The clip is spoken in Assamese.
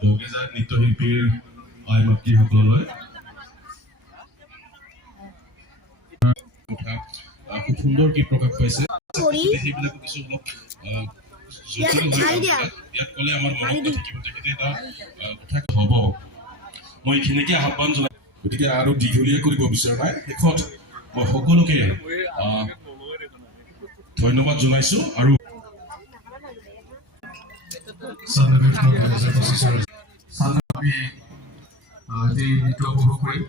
বগেজা নৃত্যশিল্পীৰ আই মাতৃসকললৈ খুব সুন্দৰ গীত প্ৰকাশ পাইছে সেইবিলাক কিছু অলপ জটিল ইয়াত ক'লে আমাৰ মনত থাকিব তেখেতে এটা কথা হ'ব মই এইখিনিকে আহ্বান জনাই গতিকে আৰু দীঘলীয়া কৰিব বিচৰা নাই শেষত মই সকলোকে ধন্যবাদ জনাইছো আৰু নৃত্য উপভোগ কৰিম